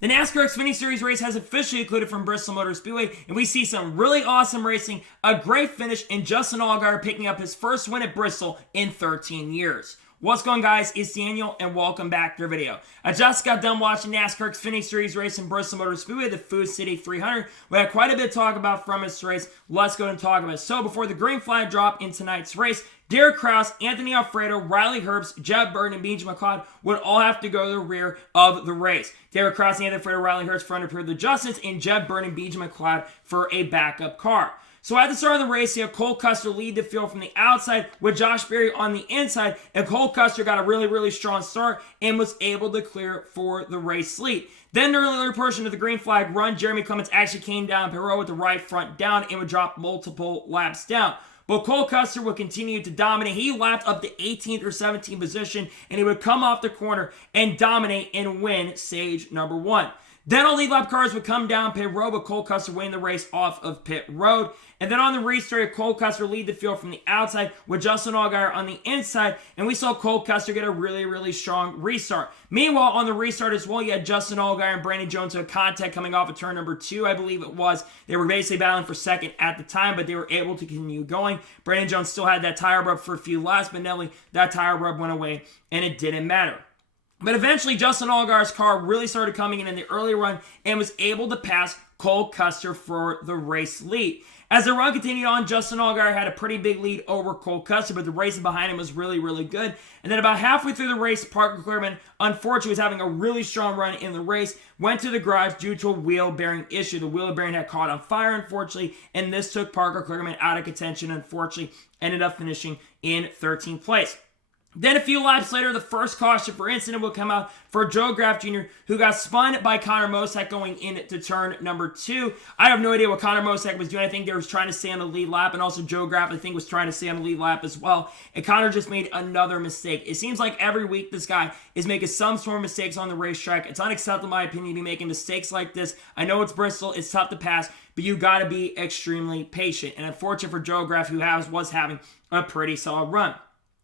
The NASCAR Xfinity Series race has officially concluded from Bristol Motor Speedway, and we see some really awesome racing, a great finish, and Justin Allgaier picking up his first win at Bristol in 13 years. What's going on, guys? It's Daniel, and welcome back to the video. I just got done watching NASCAR Xfinity Series race in Bristol Motor Speedway, the Food City 300. We had quite a bit to talk about from this race. Let's go and talk about it. So before the green flag drop in tonight's race, Derek Kraus, Anthony Alfredo, Riley Herbst, Jeb Burton, and BJ McLeod would all have to go to the rear of the race. Derek Kraus, Anthony Alfredo, Riley Herbst for underprivileged adjustments, and Jeb Burton and BJ McLeod for a backup car. So at the start of the race, you have Cole Custer lead the field from the outside with Josh Berry on the inside, and Cole Custer got a really strong start and was able to clear for the race lead. Then during the early portion of the green flag run, Jeremy Clements actually came down pit road with the right front down and would drop multiple laps down. But Cole Custer would continue to dominate. He lapped up to 18th or 17th position, and he would come off the corner and dominate and win stage number 1. Then all lead lap cars would come down pit road, with Cole Custer winning the race off of pit road. And then on the restart, Cole Custer lead the field from the outside with Justin Allgaier on the inside, and we saw Cole Custer get a really strong restart. Meanwhile, on the restart as well, you had Justin Allgaier and Brandon Jones with contact coming off of turn number 2, I believe it was. They were basically battling for second at the time, but they were able to continue going. Brandon Jones still had that tire rub for a few laps, but Nelly, that tire rub went away, and it didn't matter. But eventually, Justin Allgaier's car really started coming in the early run and was able to pass Cole Custer for the race lead. As the run continued on, Justin Allgaier had a pretty big lead over Cole Custer, but the racing behind him was really good. And then about halfway through the race, Parker Clearman, unfortunately, was having a really strong run in the race, went to the garage due to a wheel bearing issue. The wheel bearing had caught on fire, unfortunately, and this took Parker Clearman out of contention, unfortunately, ended up finishing in 13th place. Then a few laps later, the first caution for incident will come out for Joe Graf Jr., who got spun by Connor Mosack going into turn number 2. I have no idea what Connor Mosack was doing. I think they was trying to stay on the lead lap, and also Joe Graf, I think, was trying to stay on the lead lap as well. And Connor just made another mistake. It seems like every week this guy is making some sort of mistakes on the racetrack. It's unacceptable, in my opinion, to be making mistakes like this. I know it's Bristol. It's tough to pass, but you got to be extremely patient. And unfortunate for Joe Graf, who was having a pretty solid run.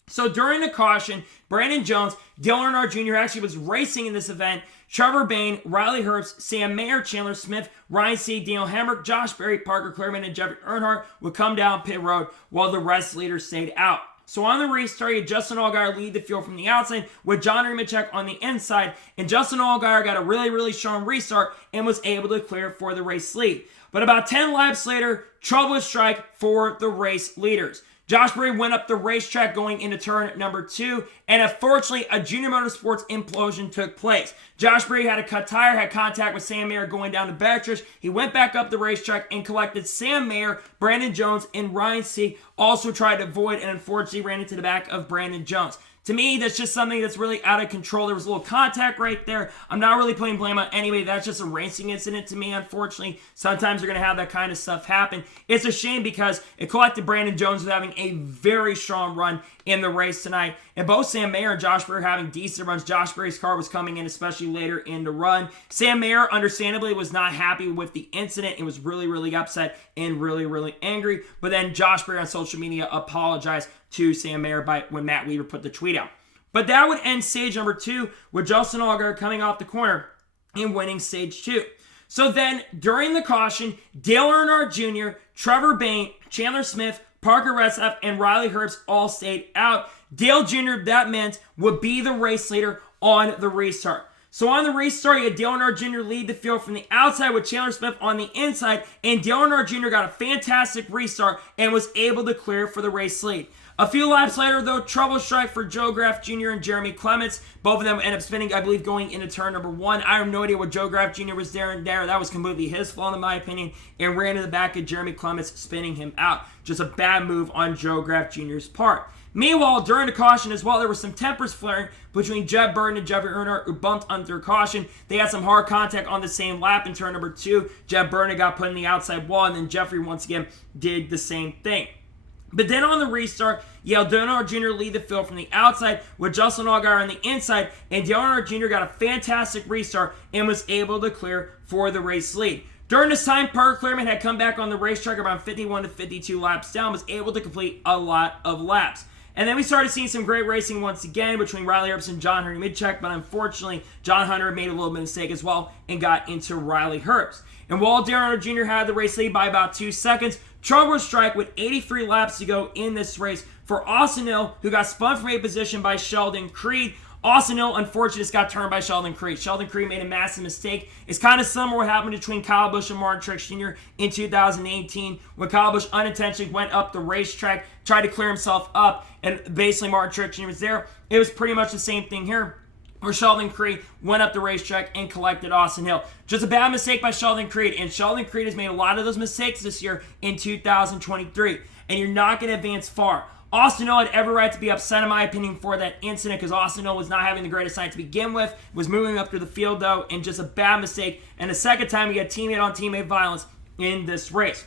So during the caution, Brandon Jones, Dale Earnhardt Jr. actually was racing in this event. Trevor Bayne, Riley Herbst, Sam Mayer, Chandler Smith, Ryan Sieg, Daniel Hemrick, Josh Berry, Parker Clearman, and Jeffrey Earnhardt would come down pit road while the rest leaders stayed out. So on the restart, you had Justin Allgaier lead the field from the outside with John Nemechek on the inside, and Justin Allgaier got a really strong restart and was able to clear for the race lead. But about 10 laps later, trouble would strike for the race leaders. Josh Berry went up the racetrack going into turn number 2, and unfortunately, a Junior Motorsports implosion took place. Josh Berry had a cut tire, had contact with Sam Mayer going down to Backstretch. He went back up the racetrack and collected Sam Mayer, Brandon Jones, and Ryan Sieg. Also tried to avoid and unfortunately ran into the back of Brandon Jones. To me, that's just something that's really out of control. There was a little contact right there. I'm not really putting blame on anybody. That's just a racing incident to me, unfortunately. Sometimes you're going to have that kind of stuff happen. It's a shame because it collected Brandon Jones with having a very strong run in the race tonight. And both Sam Mayer and Josh Berry having decent runs. Josh Berry's car was coming in, especially later in the run. Sam Mayer, understandably, was not happy with the incident. It was really upset and really angry. But then Josh Berry on social media apologized to Sam Mayer when Matt Weaver put the tweet out. But that would end stage number 2 with Justin Allgaier coming off the corner and winning stage 2. So then, during the caution, Dale Earnhardt Jr., Trevor Bayne, Chandler Smith, Parker Retzlaff, and Riley Herbst all stayed out. Dale Jr., that meant, would be the race leader on the restart. So on the restart, you had Dale Earnhardt Jr. lead the field from the outside with Chandler Smith on the inside, and Dale Earnhardt Jr. got a fantastic restart and was able to clear for the race lead. A few laps later, though, trouble strike for Joe Graf Jr. and Jeremy Clements. Both of them end up spinning, I believe, going into turn number 1. I have no idea what Joe Graf Jr. was there. That was completely his fault, in my opinion, and ran to the back of Jeremy Clements, spinning him out. Just a bad move on Joe Graf Jr.'s part. Meanwhile, during the caution as well, there was some tempers flaring between Jeb Burton and Jeffrey Earnhardt, who bumped under caution. They had some hard contact on the same lap in turn number 2. Jeb Burton got put in the outside wall, and then Jeffrey once again did the same thing. But then on the restart, Dale Earnhardt Jr. lead the field from the outside with Justin Allgaier on the inside, and Dale Earnhardt Jr. got a fantastic restart and was able to clear for the race lead. During this time, Parker Clearman had come back on the racetrack around 51 to 52 laps down, was able to complete a lot of laps. And then we started seeing some great racing once again between Riley Herbst and John Hunter mid-check, but unfortunately, John Hunter made a little bit of mistake as well and got into Riley Herbst. And while Dale Earnhardt Jr. had the race lead by about 2 seconds, trouble would strike with 83 laps to go in this race for Austin Hill, who got spun from 8th position by Sheldon Creed. Austin Hill, unfortunately, just got turned by Sheldon Creed. Sheldon Creed made a massive mistake. It's kind of similar to what happened between Kyle Busch and Martin Truex Jr. in 2018 when Kyle Busch unintentionally went up the racetrack, tried to clear himself up, and basically Martin Truex Jr. was there. It was pretty much the same thing here, where Sheldon Creed went up the racetrack and collected Austin Hill. Just a bad mistake by Sheldon Creed, and Sheldon Creed has made a lot of those mistakes this year in 2023, and you're not going to advance far. Austin Hill had every right to be upset, in my opinion, for that incident because Austin Hill was not having the greatest night to begin with, was moving up through the field, though, and just a bad mistake. And the second time, we had teammate-on-teammate violence in this race.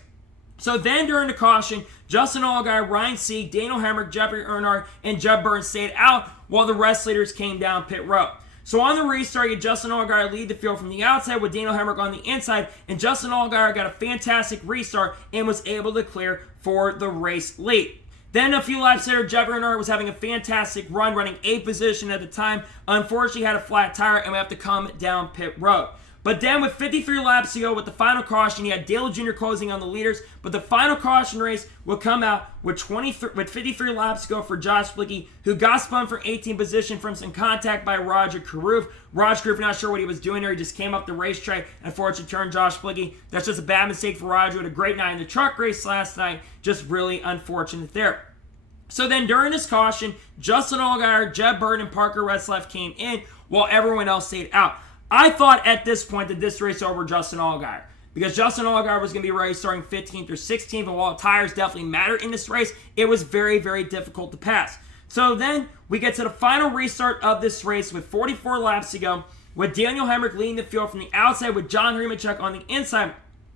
So then, during the caution, Justin Allgaier, Ryan Sieg, Daniel Hemrick, Jeffrey Earnhardt, and Jeb Burns stayed out while the rest leaders came down pit road. So on the restart, you had Justin Allgaier lead the field from the outside with Daniel Hemrick on the inside, and Justin Allgaier got a fantastic restart and was able to clear for the race lead. Then a few laps later, Jeffrey Earnhardt was having a fantastic run, running 8th position at the time. Unfortunately, had a flat tire, and we have to come down pit road. But then with 53 laps to go with the final caution, you had Dale Jr. closing on the leaders, but the final caution race will come out with 53 laps to go for Josh Blicky, who got spun for 18th position from some contact by Roger Carruth. Roger Carruth, not sure what he was doing there. He just came up the racetrack and unfortunately turned Josh Blicky. That's just a bad mistake for Roger. Had a great night in the truck race last night. Just really unfortunate there. So then during this caution, Justin Allgaier, Jeb Burton, and Parker Retzlaff came in while everyone else stayed out. I thought at this point that this race over Justin Allgaier, because Justin Allgaier was going to be ready starting 15th or 16th, and while tires definitely matter in this race, it was very, very difficult to pass. So then we get to the final restart of this race with 44 laps to go, with Daniel Hemrick leading the field from the outside with John Nemechek on the inside.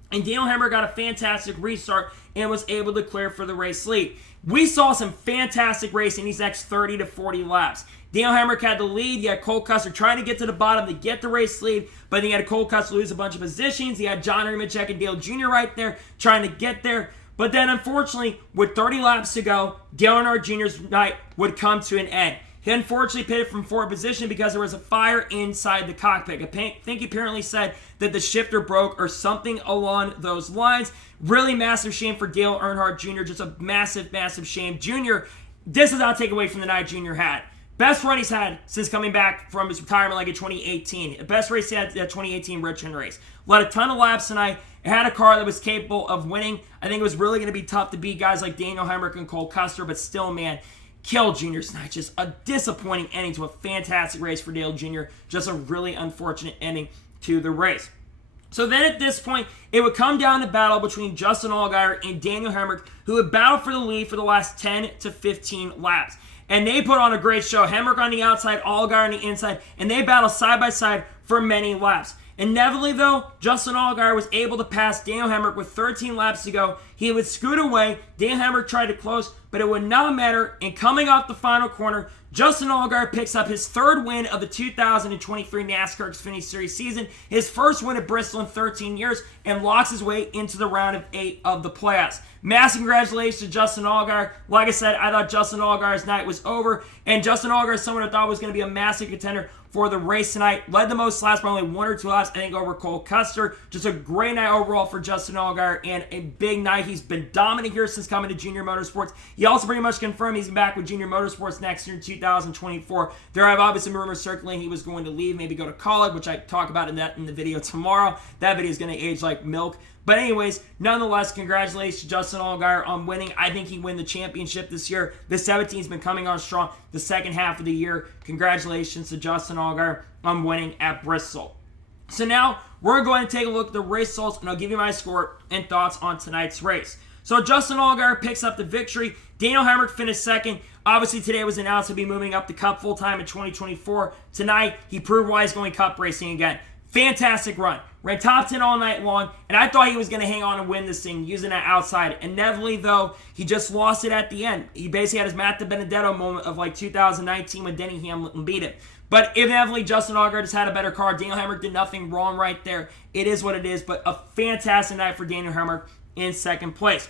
And Daniel Hemrick got a fantastic restart and was able to clear for the race lead. We saw some fantastic racing these next 30 to 40 laps. Daniel Hemrick had the lead. You had Cole Custer trying to get to the bottom to get the race lead, but then you had Cole Custer lose a bunch of positions. You had John Nemechek and Dale Jr. right there trying to get there. But then, unfortunately, with 30 laps to go, Dale Earnhardt Jr.'s night would come to an end. He unfortunately pitted from 4th position because there was a fire inside the cockpit. I think he apparently said that the shifter broke or something along those lines. Really massive shame for Dale Earnhardt Jr. Just a massive, massive shame. Jr., this does not take away from the night Jr. had. Best run he's had since coming back from his retirement like in 2018. The best race he had that 2018 Richmond race. Led a ton of laps tonight. It had a car that was capable of winning. I think it was really going to be tough to beat guys like Daniel Hemrick and Cole Custer, but still, man, killed Jr.'s night. Just a disappointing ending to a fantastic race for Dale Jr. Just a really unfortunate ending to the race. So then at this point, it would come down to battle between Justin Allgaier and Daniel Hemrick, who would battle for the lead for the last 10 to 15 laps. And they put on a great show. Hemrick on the outside, Allgaier on the inside, and they battled side by side for many laps. Inevitably, though, Justin Allgaier was able to pass Daniel Hemrick with 13 laps to go. He would scoot away. Daniel Hemrick tried to close, but it would not matter. And coming off the final corner, Justin Allgaier picks up his 3rd win of the 2023 NASCAR Xfinity Series season, his first win at Bristol in 13 years, and locks his way into the round of 8 of the playoffs. Massive congratulations to Justin Allgaier. Like I said, I thought Justin Allgaier's night was over, and Justin Allgaier is someone I thought was going to be a massive contender for the race tonight. Led the most laps by only 1 or 2 laps, I think, over Cole Custer. Just a great night overall for Justin Allgaier, and a big night. He's been dominant here since coming to Junior Motorsports. He also pretty much confirmed he's back with Junior Motorsports next year in 2024. There have obviously been rumors circulating he was going to leave, maybe go to college, which I talk about in the video tomorrow. That video is going to age like milk. But anyways, nonetheless, congratulations to Justin Allgaier on winning. I think he win the championship this year. The 17's been coming on strong the second half of the year. Congratulations to Justin Allgaier on winning at Bristol. So now, we're going to take a look at the race results, and I'll give you my score and thoughts on tonight's race. So Justin Allgaier picks up the victory. Daniel Hemrick finished 2nd. Obviously, today was announced to be moving up the Cup full-time in 2024. Tonight, he proved why he's going Cup racing again. Fantastic run. Ran top 10 all night long, and I thought he was going to hang on and win this thing using that outside. Inevitably, though, he just lost it at the end. He basically had his Matt DiBenedetto moment of like 2019 when Denny Hamlin beat him. But inevitably, Justin Allgaier just had a better car. Daniel Hemrick did nothing wrong right there. It is what it is, but a fantastic night for Daniel Hemrick in 2nd place.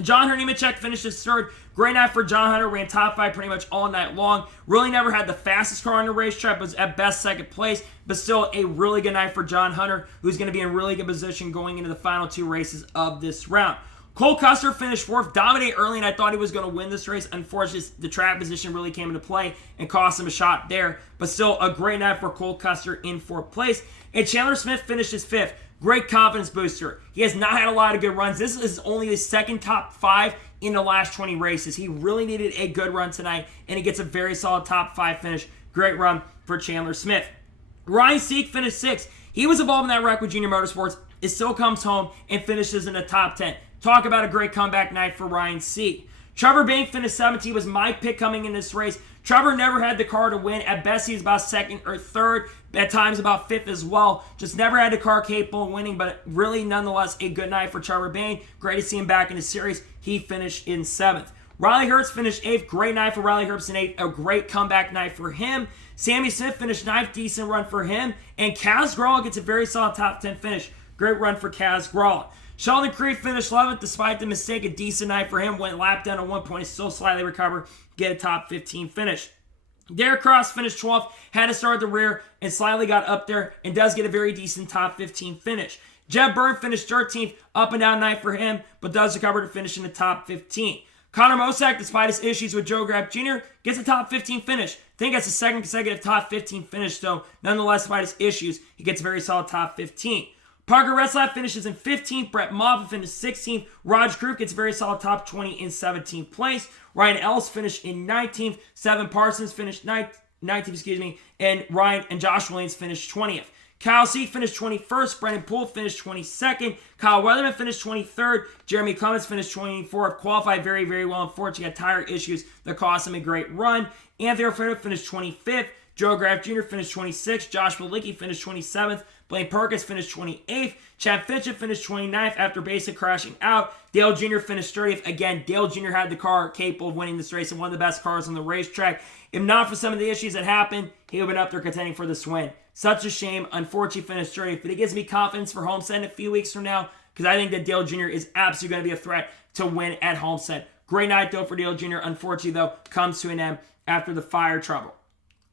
John Hunter Nemechek finished his third. Great night for John Hunter. Ran top 5 pretty much all night long. Really never had the fastest car on the racetrack. Was at best second place. But still a really good night for John Hunter, who's going to be in really good position going into the final 2 races of this round. Cole Custer finished 4th, dominated early, and I thought he was going to win this race. Unfortunately, the track position really came into play and cost him a shot there. But still, a great night for Cole Custer in 4th place. And Chandler Smith finished his 5th. Great confidence booster. He has not had a lot of good runs. This is only his second top 5 in the last 20 races. He really needed a good run tonight, and he gets a very solid top 5 finish. Great run for Chandler Smith. Ryan Sieg finished 6th. He was involved in that wreck with Junior Motorsports. It still comes home and finishes in the top 10. Talk about a great comeback night for Ryan Sieg. Trevor Bayne finished 7th. He was my pick coming in this race. Trevor never had the car to win. At best, he's about 2nd or 3rd. At times, about 5th as well. Just never had the car capable of winning, but really, nonetheless, a good night for Trevor Bayne. Great to see him back in the series. He finished in 7th. Riley Herbst finished 8th. Great night for Riley Herbst in 8th. A great comeback night for him. Sammy Smith finished 9th. Decent run for him. And Kaz Gralla gets a very solid top 10 finish. Great run for Kaz Gralla. Sheldon Creed finished 11th despite the mistake. A decent night for him. Went lap down at one point. Still slightly recovered. Get a top 15 finish. Derek Cross finished 12th. Had to start at the rear and slightly got up there and does get a very decent top 15 finish. Jeb Byrne finished 13th. Up and down night for him, but does recover to finish in the top 15. Connor Mosack, despite his issues with Joe Graf Jr., gets a top 15 finish. I think that's the second consecutive top 15 finish, though. Nonetheless, despite his issues, he gets a very solid top 15. Parker Retzlaff finishes in 15th. Brett Moffitt finished 16th. Raj Group gets a very solid top 20 in 17th place. Ryan Ellis finished in 19th. Seven Parsons finished 19th, and Ryan and Josh Williams finished 20th. Kyle Seek finished 21st. Brendan Poole finished 22nd. Kyle Weatherman finished 23rd. Jeremy Clements finished 24th. Qualified very, very well. Unfortunately, had tire issues that cost him a great run. Anthony Alfredo finished 25th. Joe Graf Jr. finished 26th. Josh Malicki finished 27th. Blaine Perkins finished 28th. Chad Finchett finished 29th after basically crashing out. Dale Jr. finished 30th. Again, Dale Jr. had the car capable of winning this race and one of the best cars on the racetrack. If not for some of the issues that happened, he would have been up there contending for this win. Such a shame. Unfortunately, finished 30th, but it gives me confidence for Homestead in a few weeks from now because I think that Dale Jr. is absolutely going to be a threat to win at Homestead. Great night, though, for Dale Jr. Unfortunately, though, comes to an end after the fire trouble.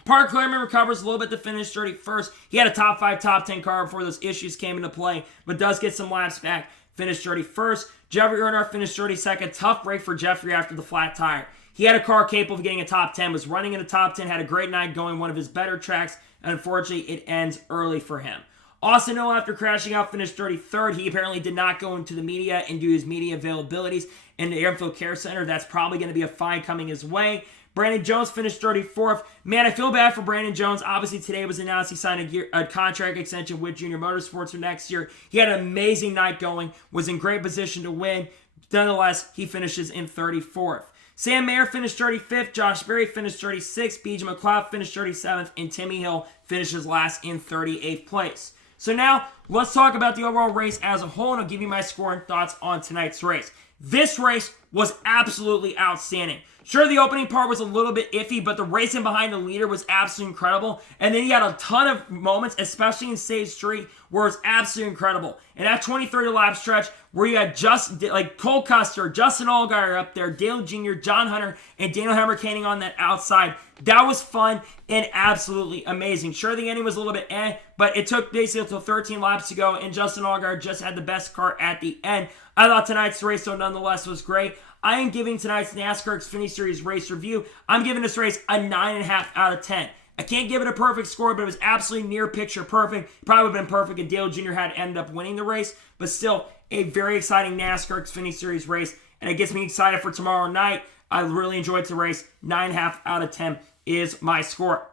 Park Clearman recovers a little bit to finish 31st. He had a top 5, top 10 car before those issues came into play, but does get some laps back. Finished 31st. Jeffrey Earnhardt finished 32nd. Tough break for Jeffrey after the flat tire. He had a car capable of getting a top 10, was running in the top 10, had a great night going one of his better tracks, and unfortunately, it ends early for him. Austin Hill, after crashing out, finished 33rd. He apparently did not go into the media and do his media availabilities in the Airfield Care Center. That's probably going to be a fine coming his way. Brandon Jones finished 34th. Man, I feel bad for Brandon Jones. Obviously, today was announced he signed a contract extension with Junior Motorsports for next year. He had an amazing night going, was in great position to win. Nonetheless, he finishes in 34th. Sam Mayer finished 35th. Josh Berry finished 36th. BJ McLeod finished 37th. And Timmy Hill finishes last in 38th place. So now, let's talk about the overall race as a whole, and I'll give you my score and thoughts on tonight's race. This race was absolutely outstanding. Sure, the opening part was a little bit iffy, but the racing behind the leader was absolutely incredible. And then you had a ton of moments, especially in stage 3, where it's absolutely incredible. And that 20-30 lap stretch where you had just like Cole Custer, Justin Allgaier up there, Dale Jr., John Hunter, and Daniel Hemrick on that outside. That was fun and absolutely amazing. Sure, the ending was a little bit but it took basically until 13 laps to go, and Justin Allgaier just had the best car at the end. I thought tonight's race, though, nonetheless was great. I am giving tonight's NASCAR Xfinity Series race review, I'm giving this race a 9.5 out of 10. I can't give it a perfect score, but it was absolutely near picture perfect. Probably would have been perfect if Dale Jr. had ended up winning the race, but still a very exciting NASCAR Xfinity Series race, and it gets me excited for tomorrow night. I really enjoyed the race. 9.5 out of 10 is my score.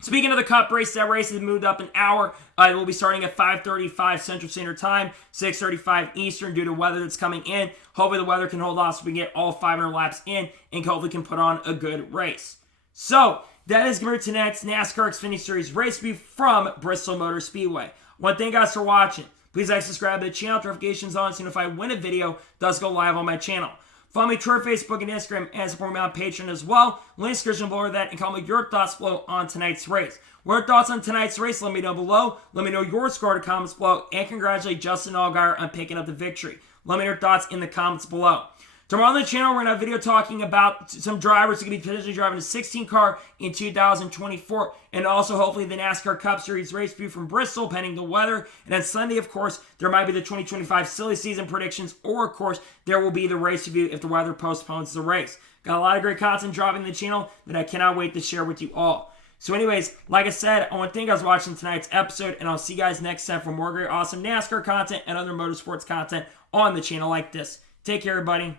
Speaking of the Cup race, that race has moved up an hour. It will be starting at 5:35 Central Standard Time, 6:35 Eastern due to weather that's coming in. Hopefully the weather can hold off so we can get all 500 laps in and hopefully can put on a good race. So, that is going to be tonight's NASCAR Xfinity Series race review from Bristol Motor Speedway. I want to thank you guys for watching. Please like, subscribe to the channel, notifications on, so if I win a video, does go live on my channel. Follow me Twitter, Facebook, and Instagram, and support me on Patreon as well. Link description below that, and comment your thoughts below on tonight's race. What are your thoughts on tonight's race? Let me know below. Let me know your score in the comments below, and congratulate Justin Allgaier on picking up the victory. Let me know your thoughts in the comments below. Tomorrow on the channel, we're going to have a video talking about some drivers who could be potentially driving a 16 car in 2024, and also hopefully the NASCAR Cup Series race view from Bristol, pending the weather. And then Sunday, of course, there might be the 2025 silly season predictions, or of course, there will be the race review if the weather postpones the race. Got a lot of great content dropping the channel that I cannot wait to share with you all. So anyways, like I said, I want to thank you guys for watching tonight's episode, and I'll see you guys next time for more great, awesome NASCAR content and other motorsports content on the channel like this. Take care, everybody.